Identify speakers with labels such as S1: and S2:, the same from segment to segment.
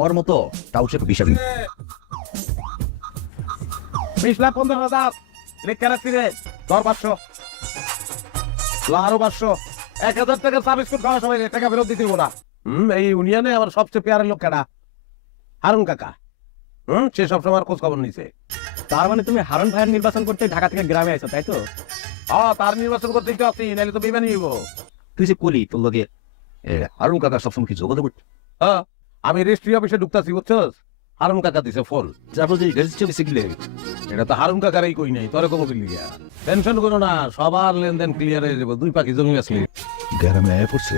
S1: ওর মতো বিষয়
S2: বিশ লাখ পনেরো হাজার দর পাঁচশো। আরও পাঁচশো। এক হাজার টাকা বিস্কুট খাওয়া সবাই টাকা ফেরত দিতে না। হুম এই ইউনিয়নে আমার সবচেয়ে পেয়ারের লোক কেনা হারুন কাকা। হুম সে সবসময় খোঁজ খবর নিছে।
S3: তার মানে তুমি হারুন ভাইয়ের নির্বাচন করতে ঢাকা থেকে গ্রামে আইছো তাই তো?
S2: হ্যাঁ তার নির্বাচন করতে একটু আসি নাহলে তো বিমানই হইব।
S1: তুই যে কলি তোর লগে হারুন কাকা সবসময় কি যোগাযোগ
S2: হ্যাঁ। আমি রেজিস্ট্রি অফিসে ঢুকতাছি বুঝছস? হারুন কাকা দিছে ফোন
S1: তারপর যে রেজিস্ট্রি অফিসে গেলে
S2: এটা তো হারুন কাকারই কই নাই তোরে কম দিলি টেনশন করো না সবার লেনদেন ক্লিয়ার হয়ে যাবে দুই পাখি জমি আসলি
S4: গ্রামে আয় পড়ছে।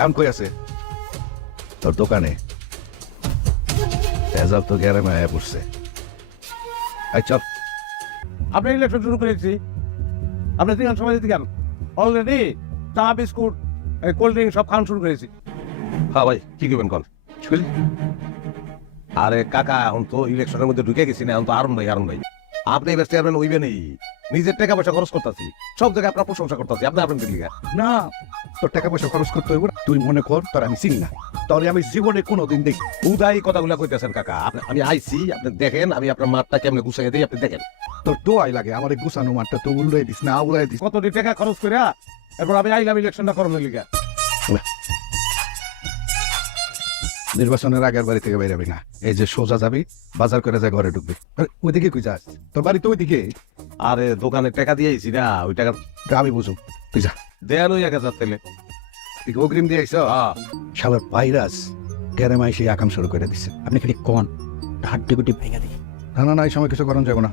S4: এমন কই আছে? তোর দোকানে। রেজাল তো গ্রামে আয় পড়ছে। আই চল।
S2: আপনি ইলেকশন শুরু করেছি। আপনি দিগান সময় দিতে কেন অলরেডি চা বিস্কুট কোল্ড ড্রিঙ্ক সব খাওয়ান শুরু করেছি। হ্যাঁ ভাই কি করবেন আরে কাকা এখন তো ইলেকশনের মধ্যে ঢুকে গেছি না এখন তো আরুন ভাই আরুন ভাই। আপনি এবার চেয়ারম্যান হইবে নেই। নিজের টাকা পয়সা খরচ করতেছি সব জায়গায় আপনার প্রশংসা করতেছি। আপনি আপনার দিকে
S4: না তোর টাকা পয়সা খরচ করতে হইব না। তুই মনে কর তোর আমি চিনি না। তোরে আমি জীবনে কোনোদিন দেখি
S2: উদাই কথাগুলো কইতেছেন কাকা। আপনি- আমি আইছি আপনি দেখেন আমি আপনার মাঠটা কেমনে গুছাই দিই আপনি দেখেন।
S4: তোর দোয়াই লাগে আমার এই গুছানো মাঠটা তো উল্লাই দিস না উল্লাই দিস।
S2: কত টাকা খরচ করে এরপর আমি আইলাম ইলেকশনটা করানোর লিগা।
S4: নির্বাচনের আগের বাড়ি থেকে বেরোবি না। এই যে সোজা যাবি বাজার করে যা ঘরে ঢুকবি। ওইদিকে কই যাস? তোর বাড়ি তো ওইদিকে?
S2: আরে দোকানে টাকা দিয়েছি না ওই টাকা
S4: আমি বুঝুম। তুই যা।
S2: দেয়াল ওই এক হাজার তেলে।
S4: তুই অগ্রিম দিয়ে আইস শালার ভাইরাস গ্রামে এসে আকাম শুরু করে দিছে।
S3: আপনি খালি কন গুটি ভেঙে দিই
S4: না না না এই সময় কিছু করানো যাবে না।